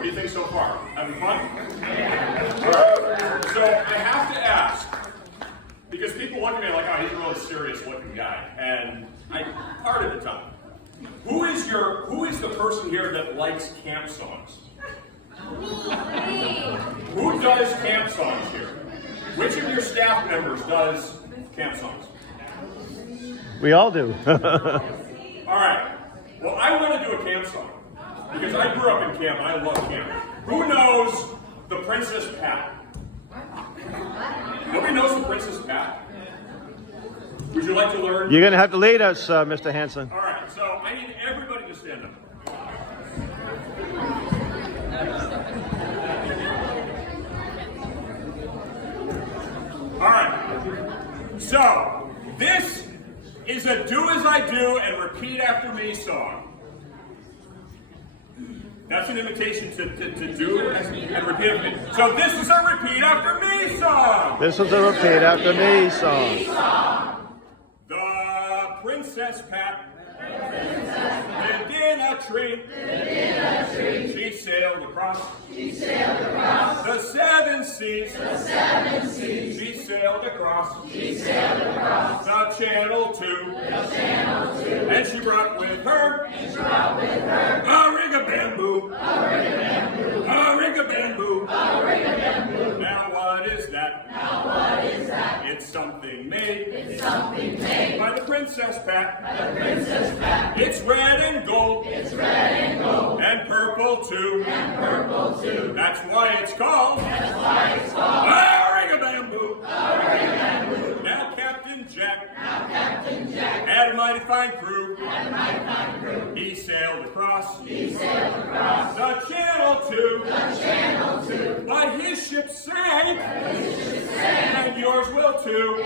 What do you think so far? Having fun? So I have to ask, because people look at me like, oh, he's a really serious looking guy, and part of the time. Who is the person here that likes camp songs? Me. Who does camp songs here? Which of your staff members does camp songs? We all do. All right. Well, I want to do a camp song because I grew up in camp and I love camp. Who knows the Princess Pat? Nobody knows the Princess Pat? Would you like to learn? You're going to have to lead us, Mr. Hanson. All right. So I need everybody to stand up. All right. So this is a do as I do and repeat after me song. That's an invitation to do and repeat after me. So this is a repeat after me song. This is a repeat after me song. The Princess Pat lived in a tree. She sailed across the seven seas. She sailed across the channel too. And she brought with her a ring of bamboo. A ring of bamboo. Now what is that? It's something made by the Princess Pat. It's red and gold. And purple too. That's why it's called a ring of bamboo. Now Captain Jack had a mighty fine crew. He sailed across the channel too. But his ship sank. And yours will too.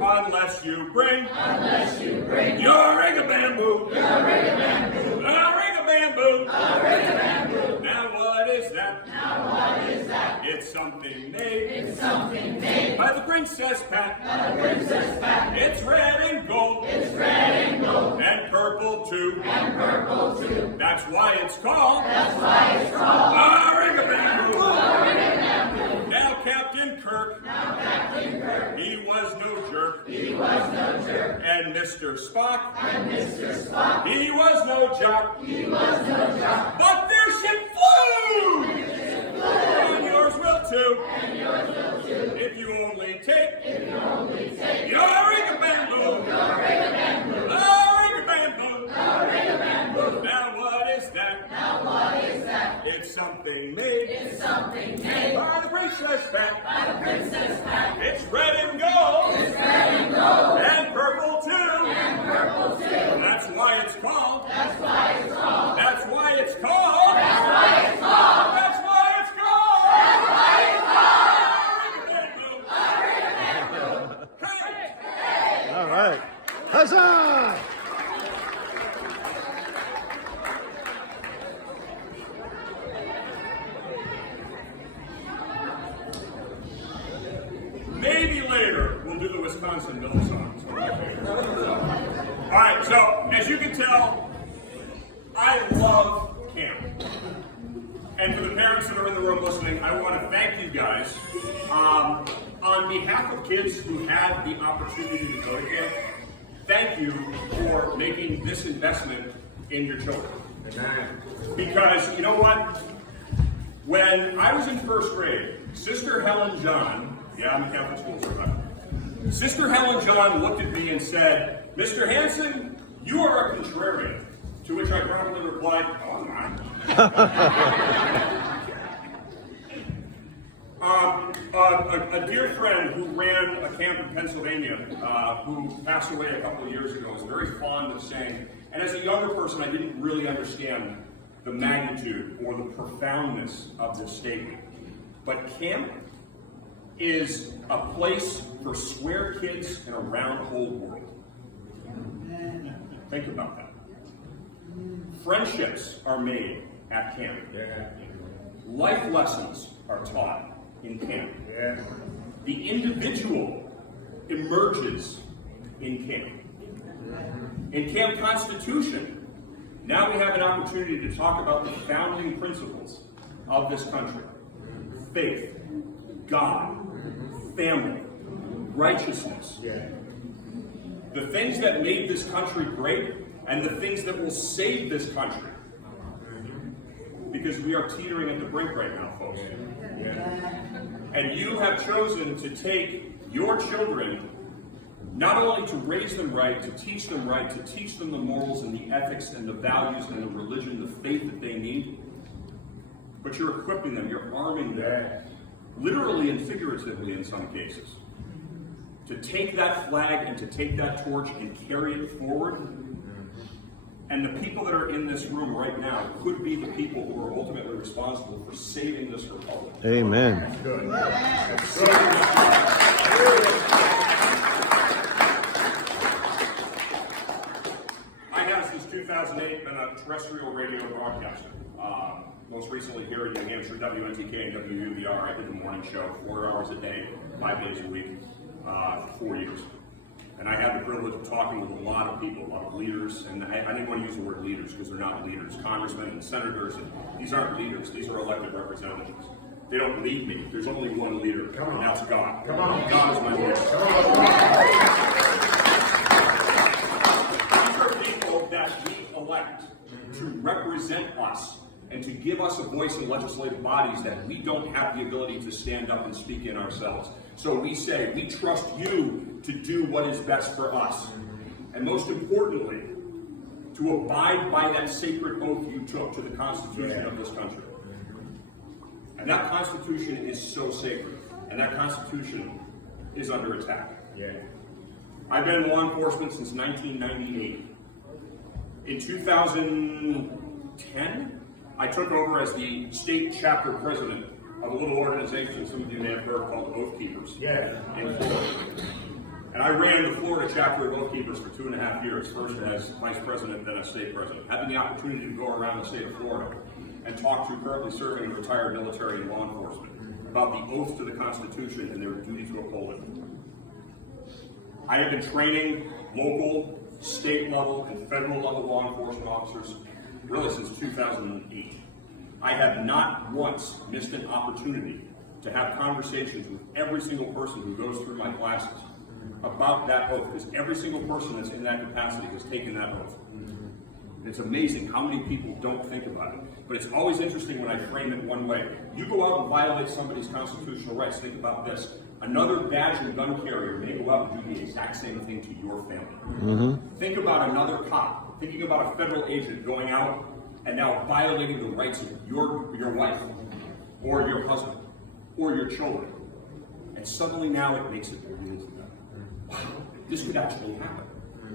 Unless you bring your ring of bamboo. A ring of bamboo. Now what is that? It's something made by the Princess Pat. It's red and gold. And purple too. That's why it's called a ring of bamboo. Now Captain Kirk. He was no jerk. And Mr. Spock. He was no jock. But their ship flew. And yours will too. If you only take your ring of bamboo. A ring of bamboo. Now what is that? It's something made by the Princess Pat. It's red and gold. And purple too. That's why it's called. That's why it's called. Hey! All right. Huzzah! Maybe later we'll do the Wisconsin Middle songs. All right, so as you can tell, I love camp. And for the parents that are in the room listening, I want to thank you guys. On behalf of kids who had the opportunity to go to camp, thank you for making this investment in your children. Because you know what? When I was in first grade, Sister Helen John, I'm a Catholic school survivor. Sister Helen John looked at me and said, Mr. Hanson, you are a contrarian. To which I promptly replied, oh, I'm not. A dear friend who ran a camp in Pennsylvania, who passed away a couple of years ago, was very fond of saying, and as a younger person, I didn't really understand the magnitude or the profoundness of this statement. But camp is a place for square kids in a round whole world. Think about that. Friendships are made at camp. Life lessons are taught in camp. The individual emerges in camp. In Camp Constitution, Now we have an opportunity to talk about the founding principles of this country. Faith, God, family, righteousness. The things that made this country great and the things that will save this country. Because we are teetering at the brink right now, folks. And you have chosen to take your children, not only to raise them right, to teach them the morals and the ethics and the values and the religion, the faith that they need, but you're equipping them, you're arming them, literally and figuratively in some cases, to take that flag and to take that torch and carry it forward. And the people that are in this room right now could be the people who are ultimately responsible for saving this republic. Amen. Good. I have since 2008 been a terrestrial radio broadcaster. Most recently here in New Hampshire, WNTK and WUBR. I did the morning show, 4 hours a day, 5 days a week, for 4 years. And I had the privilege of talking with a lot of people, a lot of leaders, and I didn't want to use the word leaders because they're not leaders. Congressmen and senators, and these aren't leaders, these are elected representatives. They don't lead me. There's only one leader, and that's God. Come on. God is my leader. These are people that we elect to represent us and to give us a voice in legislative bodies that we don't have the ability to stand up and speak in ourselves. So we say, we trust you to do what is best for us. And most importantly, to abide by that sacred oath you took to the Constitution of this country. And that Constitution is so sacred. And that Constitution is under attack. I've been in law enforcement since 1998. In 2010, I took over as the state chapter president of a little organization some of you may have heard called Oath Keepers in Florida. And I ran the Florida chapter of Oath Keepers for 2.5 years, first as vice president, then as state president. Having the opportunity to go around the state of Florida and talk to currently serving and retired military and law enforcement about the oath to the Constitution and their duty to uphold it. I have been training local, state level, and federal level law enforcement officers really since 2008. I have not once missed an opportunity to have conversations with every single person who goes through my classes about that oath, because every single person that's in that capacity has taken that oath. It's amazing how many people don't think about it. But it's always interesting when I frame it one way. You go out and violate somebody's constitutional rights. Think about this. Another badge and gun carrier may go out and do the exact same thing to your family. Think about another cop, thinking about a federal agent going out and now violating the rights of your wife, or your husband, or your children. And suddenly now it makes it real to them. Wow, this could actually happen.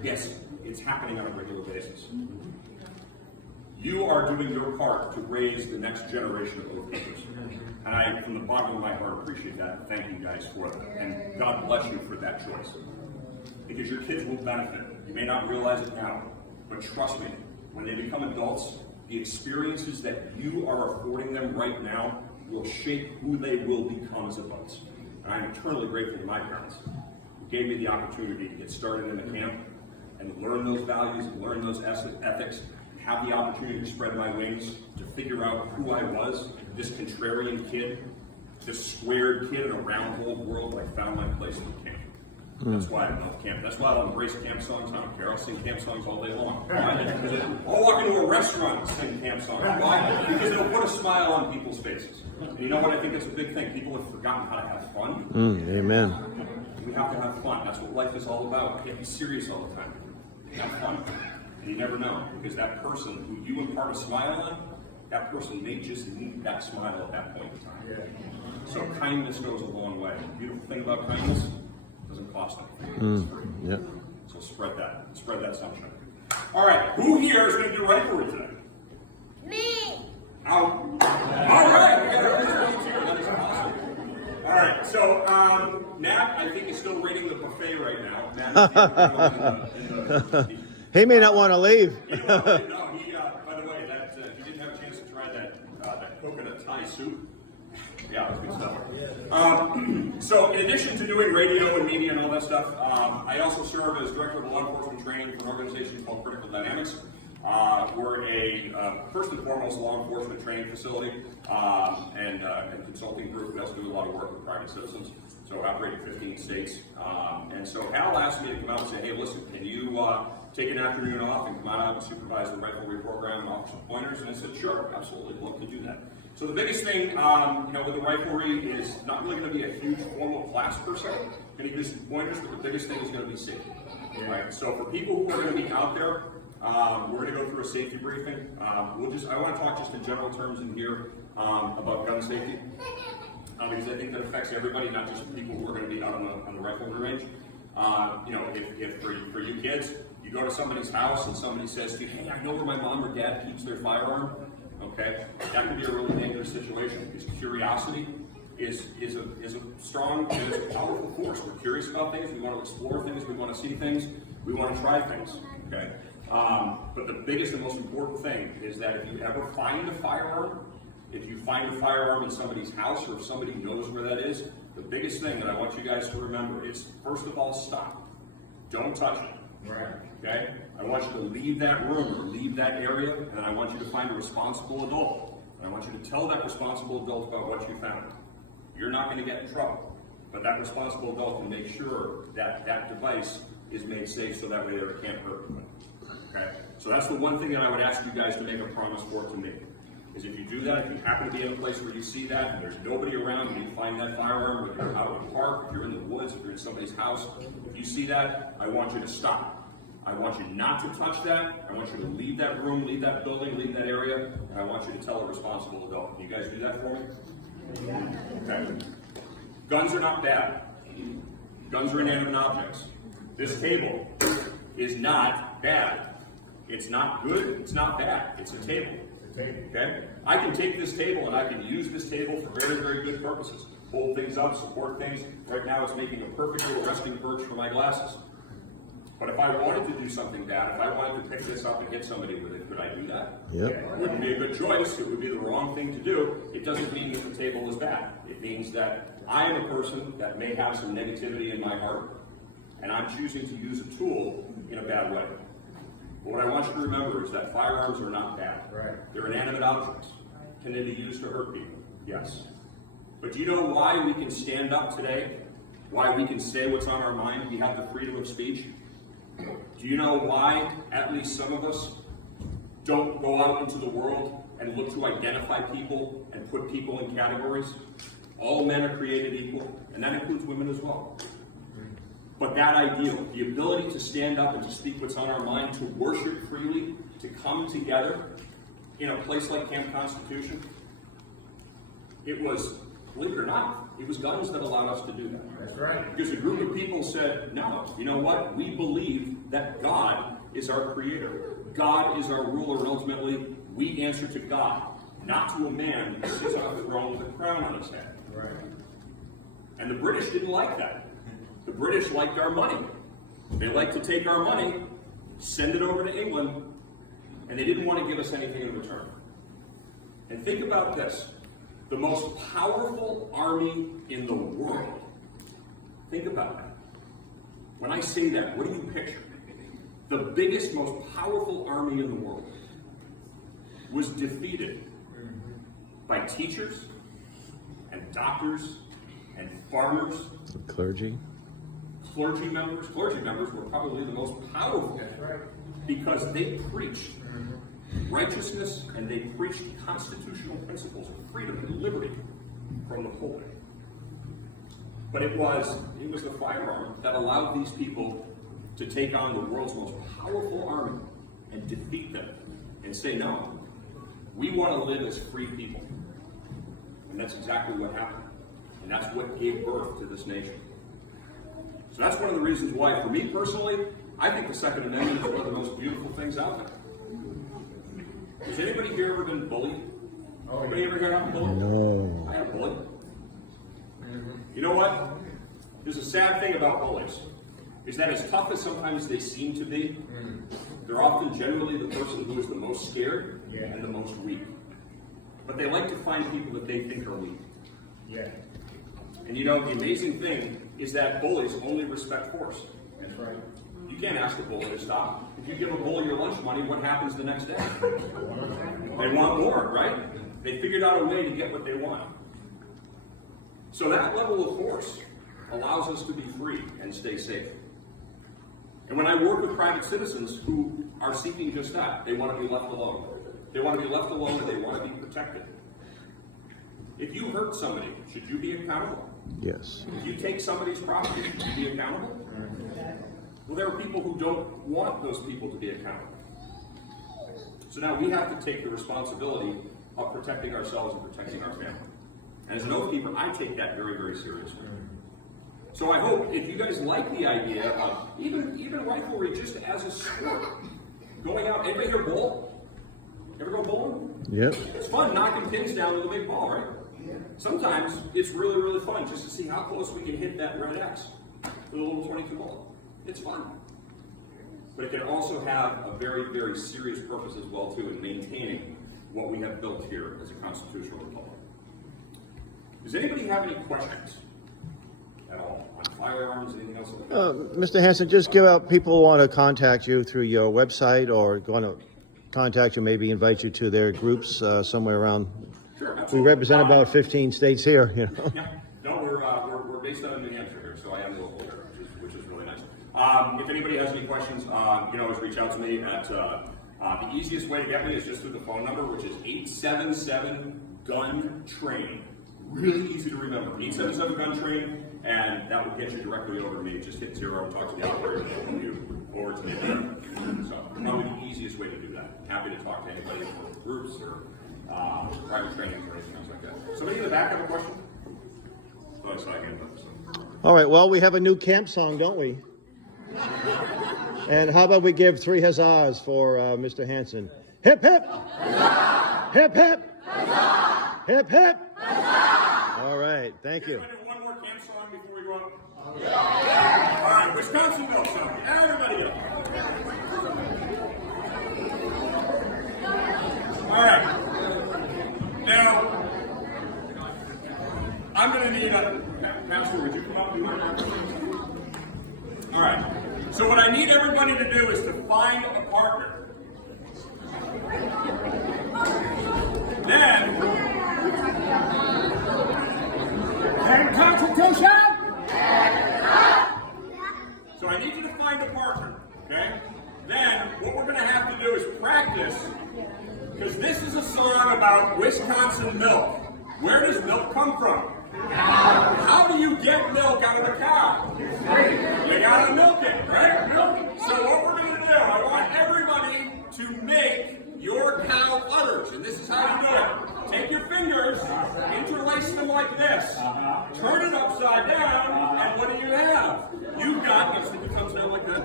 Yes, it's happening on a regular basis. You are doing your part to raise the next generation of oath keepers. And I, from the bottom of my heart, appreciate that. Thank you guys for that. And God bless you for that choice. Because your kids will benefit. You may not realize it now, but trust me, when they become adults, the experiences that you are affording them right now will shape who they will become as adults. And I'm eternally grateful to my parents who gave me the opportunity to get started in the camp and learn those values and learn those ethics, have the opportunity to spread my wings, to figure out who I was, this contrarian kid, this squared kid in a round hole world. I found my place in the camp. That's why I love camp. That's why I'll embrace camp songs. I don't care. I'll sing camp songs all day long. Why? Because I'll walk into a restaurant and sing camp songs. Why? Because it'll put a smile on people's faces. And you know what? I think it's a big thing. People have forgotten how to have fun. Amen. We have to have fun. That's what life is all about. You can't be serious all the time. Have fun. And you never know, because that person who you impart a smile on, that person may just need that smile at that point in time. So kindness goes a long way. The beautiful thing about kindness, it doesn't cost anything. It's free. So spread that sunshine. All right, who here is going to do right for you today? Me! All right, we got everybody here. That is awesome. All right, so Nat, I think, is still raiding the buffet right now. Nat, He may not want to leave. no, he, by the way, that he didn't have a chance to try that coconut Thai soup. Yeah, that's good stuff. So in addition to doing radio and media and all that stuff, I also serve as director of law enforcement training for an organization called Critical Dynamics. We're a, first and foremost, law enforcement training facility and consulting group. We also do a lot of work with private citizens, so operate in 15 states. And so Hal asked me to come out and say, hey, listen, can you take an afternoon off and come out and supervise the riflery program and offer some pointers? And I said, sure, absolutely, love to do that. So the biggest thing, with the riflery is not really going to be a huge formal class per se. Going to give some pointers, but the biggest thing is going to be safety. Right? So for people who are going to be out there, we're going to go through a safety briefing. I want to talk just in general terms in here about gun safety, because I think that affects everybody, not just the people who are going to be out on the riflery range. If for you kids, you go to somebody's house and somebody says to you, hey, I know where my mom or dad keeps their firearm. Okay, that can be a really dangerous situation because curiosity is a strong and it's a powerful force. We're curious about things. We want to explore things. We want to see things. We want to try things. Okay, but the biggest and most important thing is that if you ever find a firearm, if you find a firearm in somebody's house or if somebody knows where that is, the biggest thing that I want you guys to remember is, first of all, stop. Don't touch it. Right. Okay? I want you to leave that room or leave that area, and I want you to find a responsible adult. And I want you to tell that responsible adult about what you found. You're not going to get in trouble, but that responsible adult can make sure that that device is made safe so that way it can't hurt them. Okay? So that's the one thing that I would ask you guys to make a promise for to me. Is if you do that, if you happen to be in a place where you see that and there's nobody around and you find that firearm, if you're out in the park, if you're in the woods, if you're in somebody's house, if you see that, I want you to stop. I want you not to touch that. I want you to leave that room, leave that building, leave that area, and I want you to tell a responsible adult. Can you guys do that for me? Yeah. Okay. Guns are not bad. Guns are inanimate objects. This table is not bad. It's not good, it's not bad. It's a table. Okay? I can take this table and I can use this table for very, very good purposes. Hold things up, support things. Right now it's making a perfect little resting perch for my glasses. But if I wanted to do something bad, if I wanted to pick this up and hit somebody with it, could I do that? Yep. It wouldn't be a good choice. It would be the wrong thing to do. It doesn't mean that the table is bad. It means that I am a person that may have some negativity in my heart, and I'm choosing to use a tool in a bad way. But what I want you to remember is that firearms are not bad. Right. They're inanimate objects. Can they be used to hurt people? Yes. But do you know why we can stand up today? Why we can say what's on our mind? We have the freedom of speech. Do you know why at least some of us don't go out into the world and look to identify people and put people in categories? All men are created equal, and that includes women as well. But that ideal, the ability to stand up and to speak what's on our mind, to worship freely, to come together in a place like Camp Constitution, it was, believe it or not, it was guns that allowed us to do that. That's right. Because a group of people said, no, you know what? We believe that God is our creator. God is our ruler, and ultimately, we answer to God, not to a man who sits on a throne with a crown on his head. Right. And the British didn't like that. The British liked our money. They liked to take our money, send it over to England, and they didn't want to give us anything in return. And think about this. The most powerful army in the world. Think about that. When I say that, what do you picture? The biggest, most powerful army in the world was defeated by teachers and doctors and farmers. Clergy. Clergy members. Clergy members were probably the most powerful because they preached righteousness and they preached constitutional principles of freedom and liberty from the pulpit. But it was the firearm that allowed these people to take on the world's most powerful army and defeat them and say, no, we want to live as free people. And that's exactly what happened. And that's what gave birth to this nation. So that's one of the reasons why, for me personally, I think the Second Amendment is one of the most beautiful things out there. Has anybody here ever been bullied? Anybody ever got bullied? No. I got bullied. You know what? There's a sad thing about bullies, is that as tough as sometimes they seem to be, they're often generally the person who is the most scared and the most weak. But they like to find people that they think are weak. Yeah. And you know, the amazing thing is that bullies only respect force. That's right. You can't ask a bully to stop. If you give a bully your lunch money, what happens the next day? They want more, right? They figured out a way to get what they want. So that level of force allows us to be free and stay safe. And when I work with private citizens who are seeking just that, they want to be left alone. They want to be left alone and they want to be protected. If you hurt somebody, should you be accountable? Yes. If you take somebody's property, should you be accountable? Well, there are people who don't want those people to be accountable. So now we have to take the responsibility of protecting ourselves and protecting our family. And as an oath keeper, I take that very, very seriously. So I hope if you guys like the idea of even riflery just as a sport, going out, anybody here bowl? Ever go bowling? Yep. It's fun knocking pins down with a big ball, right? Sometimes it's really, really fun just to see how close we can hit that red X with a little 22 ball. It's fun. But it can also have a very, very serious purpose as well, too, in maintaining what we have built here as a constitutional republic. Does anybody have any questions at all on firearms, anything else? Mr. Hanson, just give out, people want to contact you through your website or going to contact you, maybe invite you to their groups somewhere around. Sure, We absolutely. represent about 15 states here, you know. Yeah. No, we're based out of New Hampshire here, so I am local here, which is really nice. If anybody has any questions, you can always reach out to me at the easiest way to get me is just through the phone number, which is 877-GUN-TRAIN. Really easy to remember. 877-GUN-TRAIN, and that will get you directly over to me. Just hit 0, talk to the operator, and they'll move you over to me. So probably the easiest way to do that. Happy to talk to anybody for groups or private trainings or anything else like that. Somebody in the back have a question? Oh, I saw your hand up, so. All right, well, we have a new camp song, don't we? And how about we give 3 huzzahs for Mr. Hanson? Hip, hip! Hip, hip! Hip, hip! All right, thank you. Can I do one more camp song before we go up? All right, Wisconsin Milk Song. Everybody up. All right. Now, I'm going to need a... Master, would you come up and do that? All right. So what I need everybody to do is to find a partner. Then... And Constitution! So I need you to find a partner, okay? Then what we're going to have to do is practice, because this is a song about Wisconsin milk. Where does milk come from? How do you get milk out of a cow? You gotta milk it, right? So what we're going to do, I want everybody to make your cow udders, and this is how you do it. Take your fingers, interlace them like this, turn it upside down, and what do you have? You've got, let's stick your thumbs down like that,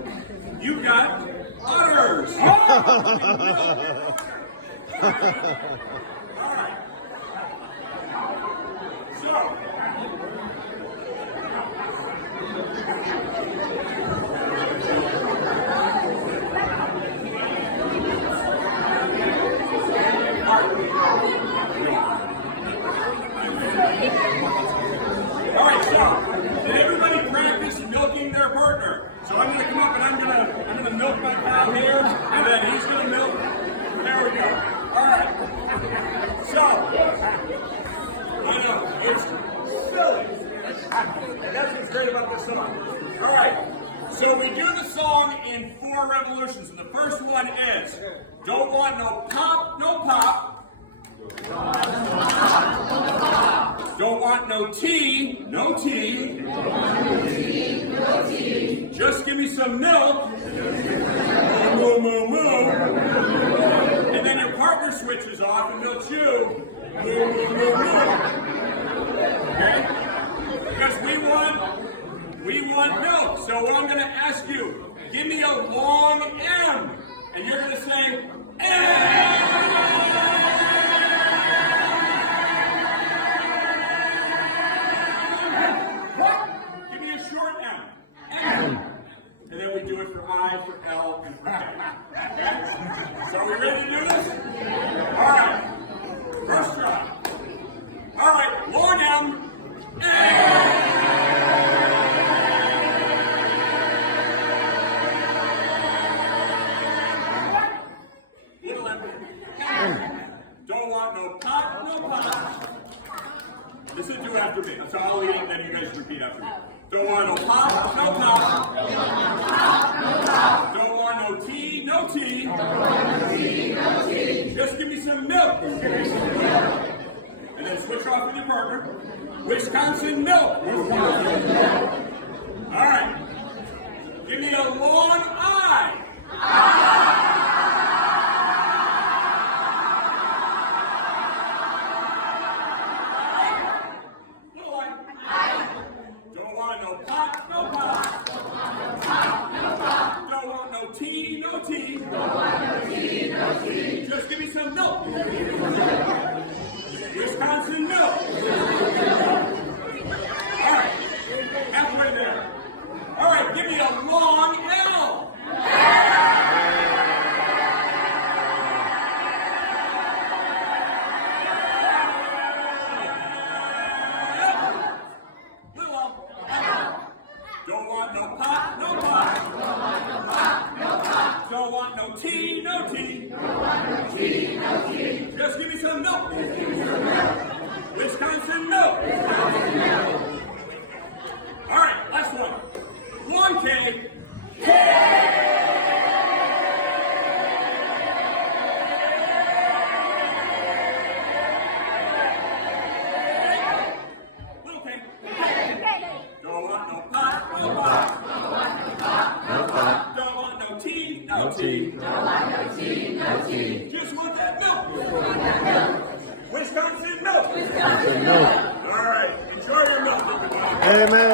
you've got udders. All right. So, did everybody practice milking their partner? So I'm going to come up and I'm going to milk my cow here, and then he's going to milk. There we go. All right. So, I know it's silly. That's what's great about this song. All right. So we do the song in 4 revolutions, and the first one is don't want no pop, no pop. Don't want no tea, no tea. Just give me some milk. Moo, moo, moo. And then your partner switches off and they'll chew. Moo, moo, moo, moo. Okay? Because we want milk. So what I'm going to ask you, give me a long M. And you're going to say, M. And then we do it for I, for L, and for K. Okay? So are we ready to do this? All right. First try. All right. Long M. no pot. This is do after me. So I'll eat it, then you guys repeat after me. Don't want no pop, no pop. Don't want no tea, no tea. Just give me some milk. And then switch off with your partner. Wisconsin milk. All right. Give me a long eye. Little eye. Don't want no pot, no pot. Don't want no tea, no tea. Just give me some milk. Wisconsin milk. All right. Halfway there. All right, give me a long L. Little L. Don't want no pot, no pot. Don't want no tea, no tea. Just give me some milk. Wisconsin milk. All right, last one. Long K. Little K. Don't want no pot, no pot. Don't want no tea, no tea. Just want that milk. Wisconsin milk. Wisconsin milk. All right, enjoy your milk, everybody. Amen.